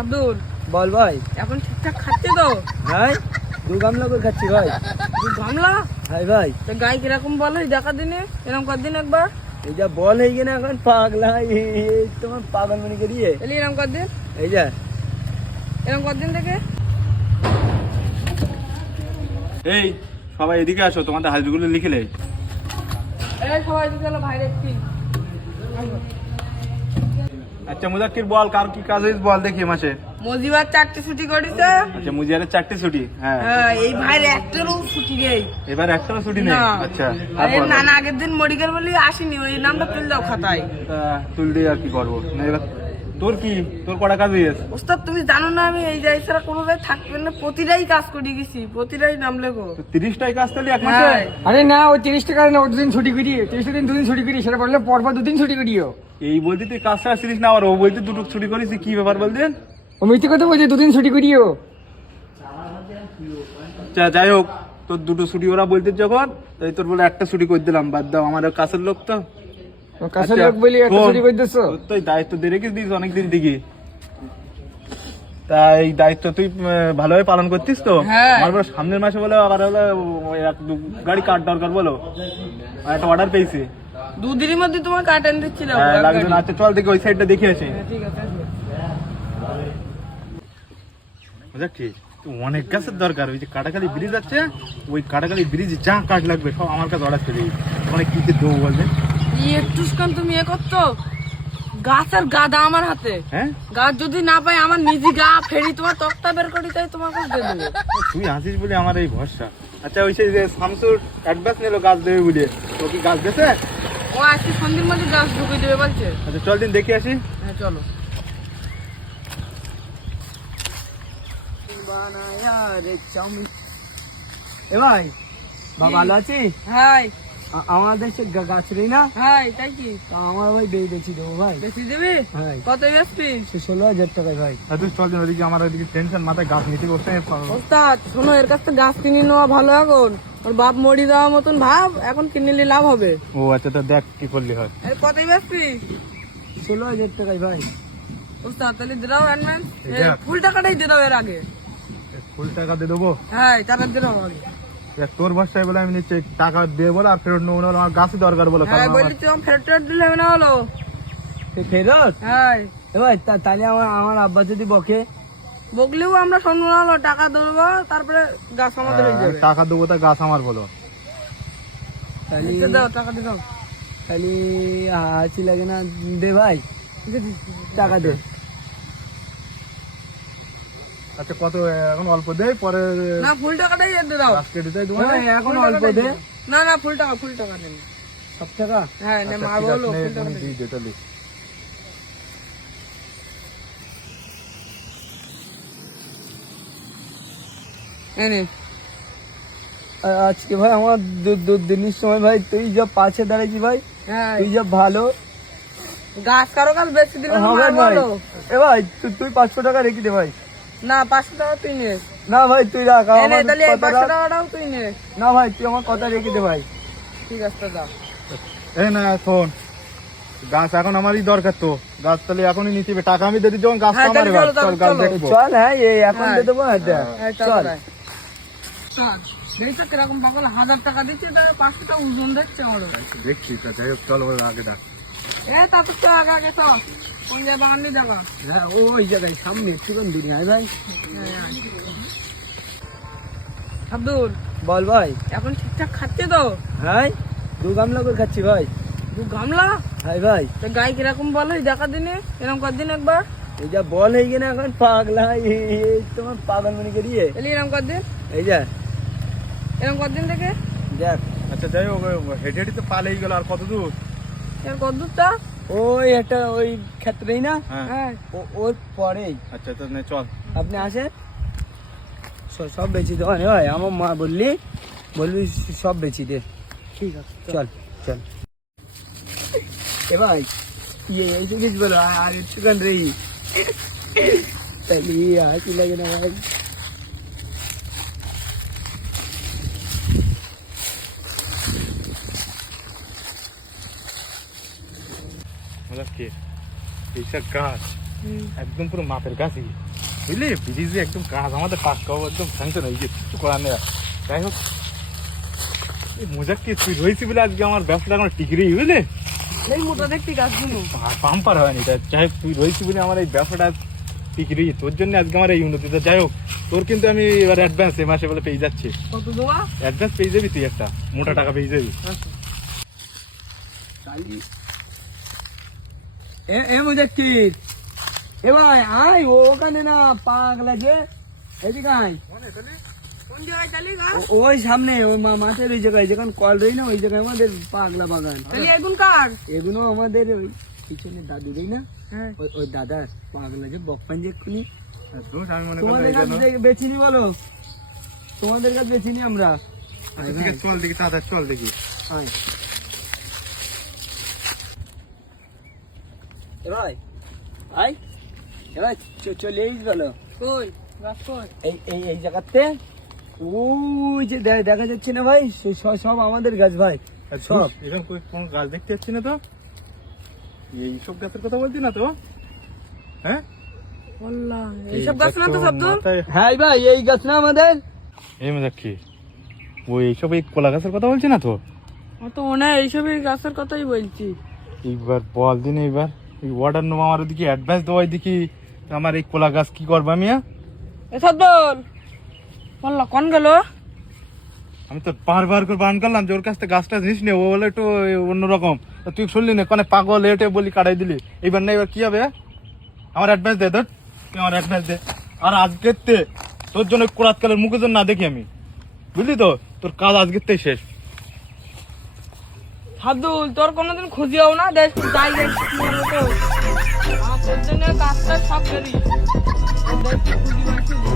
আব্দুল বল ভাই। এখন ঠিকঠাক খাচ্ছে তো? ভাই 2 গামলা করে খাচ্ছি ভাই। 2 গামলা? হাই ভাই তো গাই কিরকম বলো দেখা দিনে এরকম কদিন একবার এই যা বল হয়ে গেলে এখন পাগলা এই তোমার পাগল মনে করিয়ে এলি এরকম কদিন এই যা এরকম কদিন থেকে এই সবাই এদিকে আসো, তোমাদের হাজিরগুলো লিখে লে। এই সবাই চলো ভাই দেখছি। আচ্ছা মুজাক্কির বল, কার কি কাজ হয়েছে বল দেখি মাসে। মজিবার 4টে ছুটি করেছে। আচ্ছা মুজিয়ারের 4টে ছুটি। হ্যাঁ হ্যাঁ, এই ভাইয়ের একটারও ছুটি নেই। এবার একটাও ছুটি নেই। না। আচ্ছা আরে তারপর? না না, আগের দিন মেডিকেল বলি আসেনি, ওই নামটা তুলে দাও খাতায়। তুল দিয়ে আর কি করবো না এবার। তোর কি, তোর কটা কাজ হয়েছে? ওস্তাদ তুমি জানো না আমি এই যাই ছাড়া কোনো জায়গায় থাকবে না, প্রতিটাই কাজ করে গেছি, প্রতিটাই নাম লেখো। 30টাই কাজ করলি এক মাসে? হ্যাঁ। আরে না ওই 30 টাকা না, ও 2 দিন ছুটি করিয়ে 30 দিন 2 দিন ছুটি করিয়ে সেটা বললে পরপর 2 দিন ছুটি করিও। এই বলতে তুই কাজ ছাড়া ছিলিস না, আর ও বলতে 2টো ছুটি করিস, কি ব্যাপার বলতেন? ও মিথ্যে কথা বলছে 2 দিন ছুটি করিও। আচ্ছা যাই হোক, তোর 2টো ছুটি ওরা বলতে যখন, তাই তোর বলে একটা ছুটি করে দিলাম, বাদ দাও, আমার কাছের লোক তো। কাছের আচ্ছা, লোক বলি একটা শোন, ছুটি করে দিছো। তোর তো এই দায়িত্ব দিয়ে রেখেছিস দিস অনেকদিন দিকে, তা এই দায়িত্ব তুই ভালোভাবে পালন করতিস তো? হ্যাঁ। আমার বলে সামনের মাসে বলে আবার হলো ওই 1-2 গাড়ি কাট দরকার বলো, আর একটা অর্ডার পেয়েছি। 2 দিনের মধ্যে তোমার কাটেন দিচ্ছিল। হ্যাঁ, লাগবে না। আচ্ছা চল দেখি ওই সাইডটা দেখে আসি। ঠিক আছে। বুঝা কি, তো অনেক গাছের দরকার। ওই যে কাটাখালি ব্রিজ আছে, ওই কাটাখালি ব্রিজ যা কাঠ লাগবে সব আমার কাছে অর্ডার করে অনেক কি দেবো বলবে। একটু তুমি এ করতো, গাছের গাদা আমার হাতে। হ্যাঁ গাছ যদি না পাই আমার নিজে গা ফেরি তোমার তক্তা বের করি, তাই তোমার কাছে দিয়ে দেবো। তুই আসিস বলে আমার এই ভরসা। আচ্ছা ওই সেই যে শামসুর অ্যাডভান্স নিলো গাছ দেবে বলে, ও কি গাছ দিয়েছে? ও আজকে সন্ধ্যের মধ্যে গাছ ঢুকিয়ে দেবে বলছে। আচ্ছা চল দিন দেখে আসি। হ্যাঁ চলো। এ ভাই বাবা ভালো আছি? হাই আমার দেশে গাছ নেই না, হাই, তাই কি আমার ভাই বেশি দেবো ভাই। বেশি দেবে? হ্যাঁ কত বেচবি? 16,000 টাকায় ভাই। তুই চল দিন ওদিকে, আমার ওদিকে টেনশন, মাথায় গাছ নিতে বসতে। ওস্তাদ শোনো, এর কাছ থেকে গাছ কিনে নেওয়া ভালো। এখন ওর বাপ মরি দেওয়ার মতন ভাব, এখন কিনে নিলে লাভ হবে। ও আচ্ছা, তো দেখ কি করলি হয়। এর কতই বেচবি? 16,000 টাকায় ভাই। ওস্তাদ তাহলে দিয়ে দাও অ্যাডভান্স, এই দেখ। ফুল টাকাটাই দিয়ে দাও এর আগে। ফুল টাকা দিয়ে দেবো? হ্যাঁ টাকা দিয়ে দাও আগে। দেখ, তোর ভরসায় বলে আমি নিচ্ছি, টাকা দিয়ে বলো আর ফেরত নেবো না, আমার গাছই দরকার বলো। হ্যাঁ কারণ আমার- বললি তোমার ফেরত টেরত দিলে হবে না হলো। ফেরত? হ্যাঁ এ ভাই তাহলে আমার আব্বা যদি বকে? বকলেও আমরা শুনবো না হলো, টাকা দেবো তারপরে গাছ আমাদের হয়ে যাবে। টাকা দেবো তা গাছ আমার বলো। তাহলে দিয়ে দাও, টাকা দিয়ে দাও। খালি হাসি লাগে না, দে ভাই টাকা দে। আচ্ছা কত এখন? অল্প দে, পরে না ফুল টাকাটাই দিয়ে দাও। গাছ কেটে দেয় তোমার। হ্যাঁ, এখন ফুল অল্প টাকাটাই দে। দিয়ে দাও। না না ফুল টাকা নেন। সব টাকা? হ্যাঁ না মা বলো ফুল টাকা দিয়ে দে তাহলে। এনে আজকে ভাই আমার দিনের সময় ভাই তুই যা পাশে দাঁড়াইছি ভাই, হ্যাঁ তুই যা ভালো গাছ কারো কাছ বেশি দিলে না হবে মা ভাই। বলো। এ ভাই তুই 500 টাকা রেখে দে ভাই। না 500 টাকা তুই নে। না ভাই তুই রাখ, এনে আমার তাহলে এই কথা 500 রাখ। টাকাটাও তুই নে। না ভাই তুই আমার কথা রেখে দে ভাই। ঠিক আছে তো দাও। এই না শোন, গাছ এখন আমারই দরকার তো, গাছ তাহলে এখনই নিতে হবে। টাকা আমি দিয়ে দিচ্ছি, যখন গাছ হ্যাঁ, আমার তাহলে এবার। চলো, চল গাছ চলো। দেখবো। চল হ্যাঁ এই এখন হ্যাঁ। দিয়ে দেবো। হ্যাঁ দেখ। হ্যাঁ চল। চল সেই তো কিরকম পাগল 1000 টাকা দিচ্ছে, 500 টাকা ওজন দেখছে আমার। দেখছি, তা যাই হোক চল ওর আগে ডাক। তারপর তো আগে আগে তো কোন জায়গা বাগানি জায়গা। হ্যাঁ ওই জায়গায় সামনে একটুখানি দিন হ্যাঁ ভাই। আব্দুল বল ভাই। এখন ঠিকঠাক খাচ্ছে তো? হ্যাঁ 2 গামলা করে খাচ্ছি ভাই। 2 গামলা? হাই ভাই তো গাই কিরকম বলো দেখা দিনে এরকম কদিন একবার এই যা বল হয়ে গেলে এখন পাগলা এই তোমার পাগল মনে করিয়ে এলি এরকম কদিন এই যা এরকম কদিন থেকে দেখ। আচ্ছা যাই হোক, হেঁটে হেঁটে তো পালেই গেল, আর কত দূর? এর কদ্দুরটা? ওই একটা ওই ক্ষেত্রেই না, হ্যাঁ হ্যাঁ ওর পরেই আচ্ছা তো নে চল। আপনি আসেন। সব বেচি দে ভাই, আমার মা বলবি সব বেচি দে। ঠিক আছে চল চল এ ভাই এসে কিছু বলো আর একটুখান রে তাহলে হাসি লাগে না ভাই। मतलब কি এইসব গাছ একদম পুরো মাপের কাছে বুঝলি ব্রিজে একদম কাজ আমাদের পাশ খাবো একদম স্যাংশন হয়ে গেছে কিছু করার নেই। যাই হোক এই মজাক কি তুই রয়েছি বলে আজকে আমার ব্যবসাটা এখন টিকিরি বুঝলি এই মোটা দেখতে গাছগুলো পাম্পার হয়নি তা যাই হোক তুই রয়েছি বলে আমার এই ব্যবসাটা টিকিরি তোর জন্য আজকে আমার এই উন্নতি। তো যাই হোক তোর কিন্তু আমি এবার অ্যাডভান্স এই মাসে বলে পেয়ে যাচ্ছি। কত দেওয়া? অ্যাডভান্স পেয়ে যাবি তুই একটা মোটা টাকা পেয়ে যাবি। এ মুজাক্কির, এ ভাই আয় ওখানে না পাগলা যে এদিকে আয়। কোন জায়গায় চালি গাছ? ওই সামনে ওই মাঠের ওই জায়গায় যেখানে কল রই না ওই জায়গায় আমাদের পাগলা বাগান। চালি এগুন কার? এগুলো আমাদের ওই পিছনে দাদু রই না হ্যাঁ ওই দাদার পাগলা যে বপ্পান যে এক্ষুনি দোষ আমি মনে তোমাদের কাছে বেচিনি বলো, তোমাদের কাছে বেচিনি আমরা। আয় ভাই, চল দেখি তাড়াতাড়ি চল দেখি। আয়। এ ভাই আয়, এ ভাই চলে এই গেল কই গাছ কই? এই এই এই জায়গাতে ওই যে দেখা যাচ্ছে না ভাই সব আমাদের গাছ ভাই সব। এরকম কোন গাছ দেখতে যাচ্ছি না তো এইসব গাছের কথা বলছি না তো হ্যাঁ আল্লাহ এইসব গাছ না তো শব্দ। হ্যাঁ ভাই এই গাছ না আমাদের। এই মজাক্কি ওই এইসব এই কলা গাছের কথা বলছি না তো আমার তো মনে হয় এইসবই গাছের কথাই বলছি। এইবার বল দিন এইবার এই অর্ডার নেবো আমার ওদিকে অ্যাডভান্স দেওয়াই দেখি আমার এই কলা গাছ কি করবো আমি এসব বল বললা কোন গেল? আমি তো বারবার করে বান করলাম যে ওর কাছ থেকে গাছটা জিনিস নে ও বলে একটু অন্যরকম তুই শুনলি না কোনে পাগল এটে বলি কাটাই দিলি এইবার না এবার কি হবে আমার অ্যাডভান্স দে ধর তুই আমার অ্যাডভান্স দে আর আজকের তে তোর জন্য কোরাতকালের মুখের জন্য না দেখি আমি বুঝলি তো তোর কাজ আজকের তেই শেষ। হাদুল তোর কোনোদিন খুঁজিও না দেখ যাই দেখ কি হলো তো আমার তোর জন্য কাজটা সব করি দেখ খুঁজি